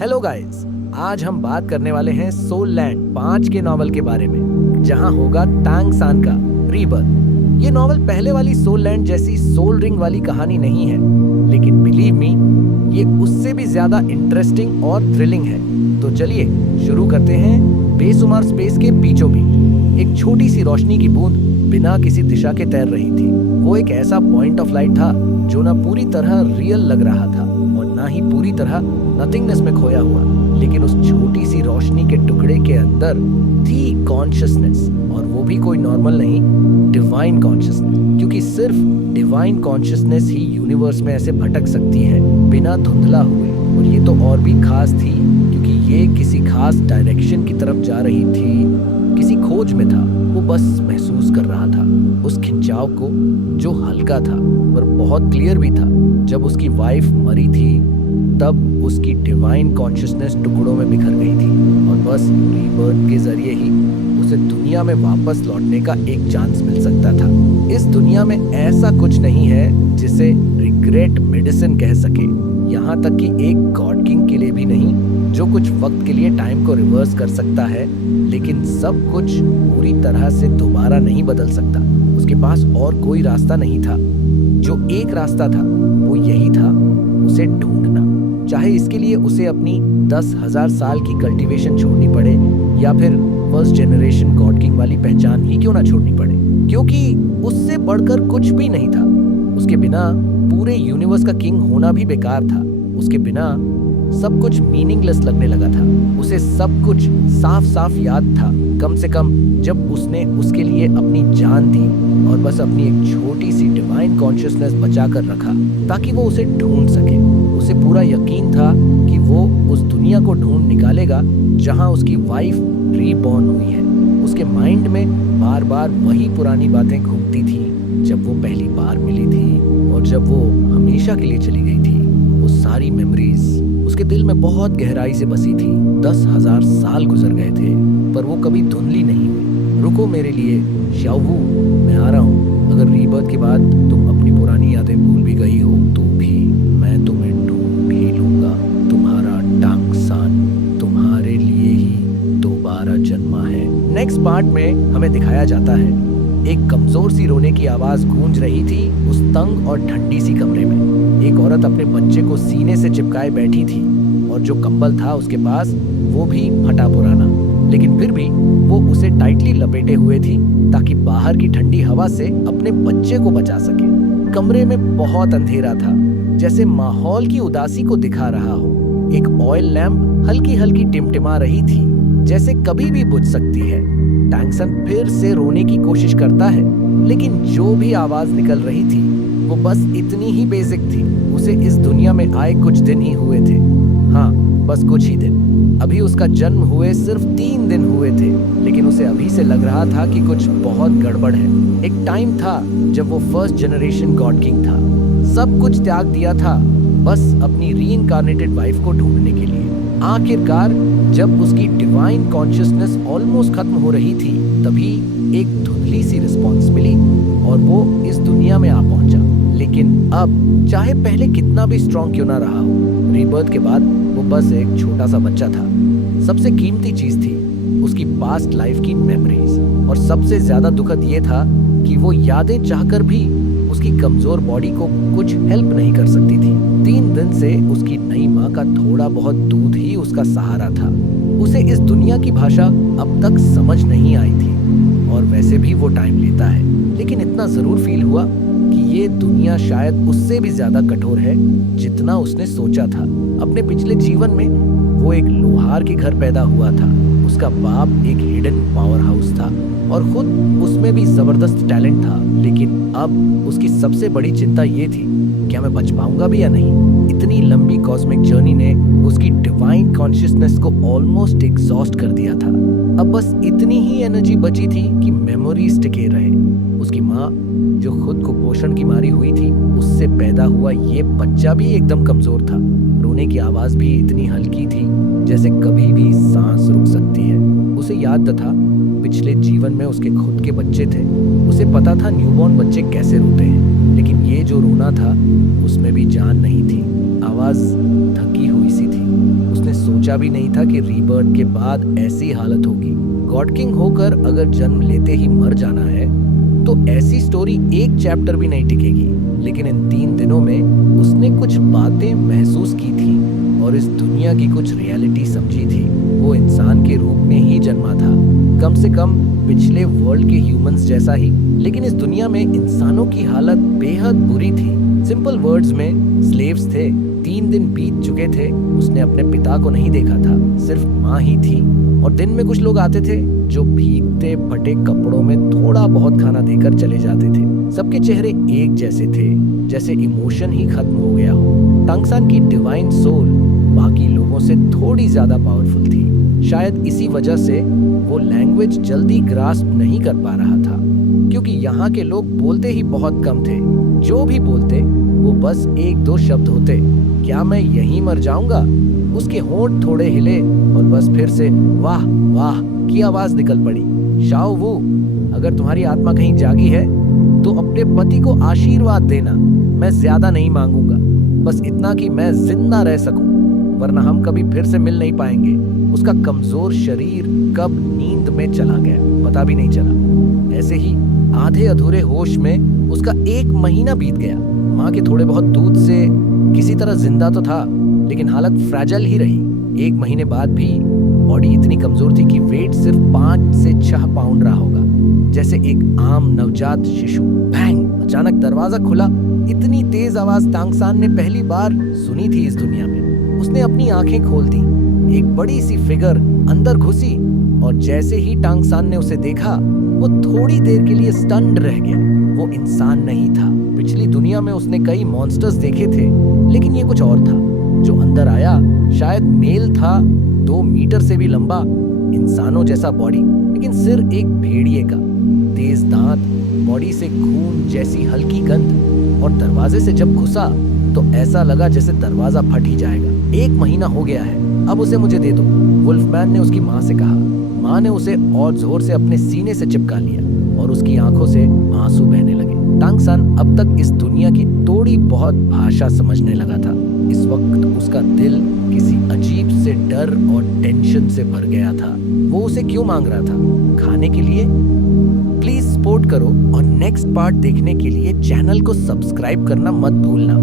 Hello guys, आज हम बात करने वाले हैं सोल लैंड 5 के नॉवल के बारे में, जहां होगा तांग सान का रीबर्थ। ये नॉवल पहले वाली सोल लैंड जैसी सोल रिंग वाली कहानी नहीं है, लेकिन बिलीव मी, ये उससे भी ज्यादा इंटरेस्टिंग और थ्रिलिंग है। तो चलिए शुरू करते हैं। बेशुमार स्पेस के बीचों बीच एक छोटी सी रोशनी की बूंद बिना किसी दिशा के तैर रही थी। वो एक ऐसा पॉइंट ऑफ लाइट था जो ना पूरी तरह रियल लग रहा था और ना ही पूरी तरह नथिंगनेस में खोया हुआ, लेकिन उस छोटी सी रोशनी के टुकड़े के अंदर थी कॉन्शियसनेस, और वो भी कोई नॉर्मल नहीं, डिवाइन कॉन्शियसनेस। क्योंकि सिर्फ डिवाइन कॉन्शियसनेस ही यूनिवर्स में ऐसे भटक सकती है बिना धुंधला हुए। और ये तो और भी खास थी क्योंकि ये किसी खास डायरेक्शन की तरफ जा रही थी, किसी खोज में था। वो बस महसूस कर रहा था उस खिंचाव को, जो हल्का था पर बहुत क्लियर भी था। जब उसकी वाइफ मरी थी तब उसकी डिवाइन कॉन्शियसनेस टुकड़ों में बिखर गई थी, और बस रीबर्थ के जरिए ही उसे दुनिया में वापस लौटने का एक चांस मिल सकता था। इस दुनिया में ऐसा कुछ नहीं है जिसे रिग्रेट मेडिसिन कह सके, यहाँ तक कि एक गॉड किंग के लिए भी नहीं, जो कुछ वक्त के लिए टाइम को रिवर्स कर सकता है, लेकिन सब कुछ पूरी तरह से दोबारा नहीं बदल सकता। उसके पास और कोई रास्ता नहीं था। जो एक रास्ता था वो यही था, उसे ढूंढना। चाहे इसके लिए उसे अपनी 10,000 साल की कल्टीवेशन छोड़नी पड़े, या फिर फर्स्ट जनरेशन गॉड किंग वाली पहचान ही क्यों ना छोड़नी पड़े, क्योंकि उससे बढ़कर कुछ भी नहीं था। उसके बिना पूरे यूनिवर्स का किंग होना भी बेकार था। उसके बिना सब कुछ मीनिंगलेस लगने लगा था। उसे सब कुछ साफ साफ याद था, कम से कम जब उसने उसके लिए अपनी जान दी और बस अपनी एक छोटी सी डिवाइन कॉन्शियसनेस बचा कर रखा ताकि वो उसे ढूंढ सके। उसे पूरा यकीन था कि वो उस दुनिया को ढूंढ निकालेगा जहां उसकी वाइफ रीबॉर्न हुई है। उसके माइंड में बार बार वही पुरानी बातें घूमती थी, जब वो पहली बार मिली थी और जब वो हमेशा के लिए चली गई थी। वो सारी मेमोरीज उसके दिल में बहुत गहराई से बसी थी। 10,000 साल गुजर गए थे पर वो कभी धुंधली नहीं हुई। रुको मेरे लिए शाओवू, मैं आ रहा हूँ। अगर रीबर्थ के बाद तुम अपनी पुरानी यादें भूल भी गई हो तो भी मैं तुम्हें ढूंढ ही लूंगा। तुम्हारा टांग सान तुम्हारे लिए ही दोबारा जन्मा है। नेक्स्ट पार्ट में हमें दिखाया जाता है एक कमजोर सी रोने की आवाज गूंज रही थी उस तंग और ठंडी सी कमरे में। एक औरत अपने बच्चे को सीने से चिपकाए बैठी थी, और जो कंबल था उसके पास वो भी फटा पुराना, लेकिन फिर भी वो उसे टाइटली लपेटे हुए थी ताकि बाहर की ठंडी हवा से अपने बच्चे को बचा सके। कमरे में बहुत अंधेरा था, जैसे माहौल की उदासी को दिखा रहा हो। एक ऑयल लैंप हल्की हल्की टिमटिमा रही थी, जैसे कभी भी बुझ सकती है। टांग सान फिर से रोने की कोशिश करता है, लेकिन जो भी आवाज निकल रही थी वो बस इतनी ही बेसिक थी। उसे इस दुनिया में आए कुछ दिन ही हुए थे, हाँ बस कुछ ही दिन। अभी उसका जन्म हुए सिर्फ 3 दिन हुए थे, लेकिन उसे अभी से लग रहा था कि कुछ बहुत गड़बड़ है। एक टाइम था जब वो फर्स्ट जनरेशन गॉड किंग था, सब कुछ त्याग दिया था बस अपनी रीइंकार्नेटेड वाइफ को ढूंढने के लिए। आखिरकार जब उसकी डिवाइन कॉन्शियसनेस ऑलमोस्ट खत्म हो रही थी, तभी एक धुंधली सी रिस्पॉन्स मिली और वो इस दुनिया में आ पहुंचा। लेकिन अब चाहे पहले कितना भी स्ट्रॉन्ग क्यों ना रहा हो, रीबर्थ के बाद वो बस एक छोटा सा बच्चा था। सबसे कीमती चीज थी उसकी पास्ट लाइफ की मेमोरीज, और सबसे ज्यादा दुखद ये था कि वो यादें चाहकर भी उसकी कमजोर बॉडी को कुछ हेल्प नहीं कर सकती थी। 3 दिन से उसकी नई माँ का थोड़ा बहुत दूध ही उसका सहारा था। उसे इस दुनिया की भाषा अब तक समझ नहीं आई थी, और वैसे भी वो टाइम लेता है, लेकिन इतना जरूर फील हुआ कि ये दुनिया शायद उससे भी ज्यादा कठोर है जितना उसने सोचा था। अपने पिछले जीवन में वो एक लोहार के घर पैदा हुआ था। उसका बाप एक हिडन पावर हाउस था और खुद उसमें भी जबरदस्त टैलेंट था, लेकिन अब उसकी सबसे बड़ी चिंता ये थी, क्या मैं बच पाऊंगा भी या नहीं। इतनी लंबी कॉस्मिक जर्नी ने उसकी डिवाइन कॉन्शियसनेस को ऑलमोस्ट एग्जॉस्ट कर दिया था। अब बस इतनी ही एनर्जी बची थी कि मेमोरीज टिके रहे। उसकी माँ जो खुद को पोषण की मारी हुई थी, उससे पैदा हुआ ये बच्चा भी एकदम कमजोर था। रोने की आवाज भी इतनी हल्की थी जैसे कभी भी सांस रुक सकती है। उसे याद था पिछले जीवन में उसके खुद के बच्चे थे। उसे पता था न्यूबॉर्न बच्चे कैसे रोते हैं, लेकिन ये जो रोना था उसमें भी जान नहीं थी। आवाज थकी हुई सी थी। उसने सोचा भी नहीं था कि रीबर्थ के बाद ऐसी हालत होगी। गॉड किंग होकर अगर जन्म लेते ही मर जाना है तो ऐसी स्टोरी एक चैप्टर भी नहीं टिकेगी। लेकिन इन 3 दिनों में उसने कुछ बातें महसूस की थी और इस दुनिया की कुछ रियलिटी समझी थी। वो इंसान के रूप में ही जन्मा था, कम से कम पिछले वर्ल्ड के ह्यूमंस जैसा ही। लेकिन इस दुनिया में इंसानों की हालत बेहद बुरी थी। सिंपल वर्ड्स में स्लेव्स थे। 3 दिन बीत चुके थे, उसने अपने पिता को नहीं देखा था, सिर्फ माँ ही थी। और दिन में कुछ लोग आते थे जो भीगते फटे कपड़ों में थोड़ा बहुत खाना देकर चले जाते थे। सबके चेहरे एक जैसे थे, जैसे इमोशन ही खत्म हो गया हो। टांगसान की डिवाइन सोल बाकी लोगों से थोड़ी ज्यादा पावरफुल थी। शायद इसी वजह से वो लैंग्वेज जल्दी ग्रास्प नहीं कर पा रहा था, क्योंकि यहाँ के लोग बोलते ही बहुत कम थे। जो भी बोलते वो बस 1-2 शब्द होते। क्या मैं यहीं मर जाऊंगा? उसके होंठ थोड़े हिले और बस फिर से वाह वाह की आवाज निकल पड़ी। शाओ वू, अगर तुम्हारी आत्मा कहीं जागी है तो अपने पति को आशीर्वाद देना। मैं ज्यादा नहीं मांगूंगा, बस इतना कि मैं जिंदा रह सकूं, वरना हम कभी फिर से मिल नहीं पाएंगे। उसका कमजोर शरीर कब नींद में चला गया पता भी नहीं चला। ऐसे ही आधे अधूरे होश में उसका 1 महीना बीत गया। माँ के थोड़े बहुत दूध से किसी तरह जिंदा तो था, लेकिन हालत फ्रैजाइल ही रही। 1 महीने बाद भी बॉडी इतनी कमजोर थी कि वेट सिर्फ 5 से 6 पाउंड रहा होगा, जैसे एक आम नवजात शिशु। बैंग! अचानक दरवाजा खुला। इतनी तेज आवाज टांगसान ने पहली बार सुनी थी इस दुनिया में। उसने अपनी आंखें खोल दी। एक बड़ी सी फिगर अंदर घुसी और जैसे ही टांगसान ने उसे देखा वो थोड़ी देर के लिए स्टन्ड रह गया। वो इंसान नहीं था। पिछली दुनिया में उसने कई मॉन्स्टर्स देखे थे, लेकिन ये कुछ और था। जो अंदर आया शायद मेल था, 2 मीटर से भी लंबा, इंसानों जैसा बॉडी, लेकिन सिर एक भेड़िए का। तेज दांत, बॉडी से खून जैसी हल्की गंध। और दरवाजे से जब घुसा तो ऐसा लगा जैसे दरवाजा फट ही जाएगा। 1 महीना हो गया है, अब उसे मुझे दे दो, वुल्फमैन ने उसकी माँ से कहा। माँ ने उसे और जोर से अपने सीने से चिपका लिया और उसकी आंखों से आंसू बहने लगे। टांगसान अब तक इस दुनिया की थोड़ी बहुत भाषा समझने लगा था। इस वक्त उसका दिल किसी अजीब से डर और टेंशन से भर गया था। वो उसे क्यों मांग रहा था? खाने के लिए? प्लीज सपोर्ट करो और नेक्स्ट पार्ट देखने के लिए चैनल को सब्सक्राइब करना मत भूलना।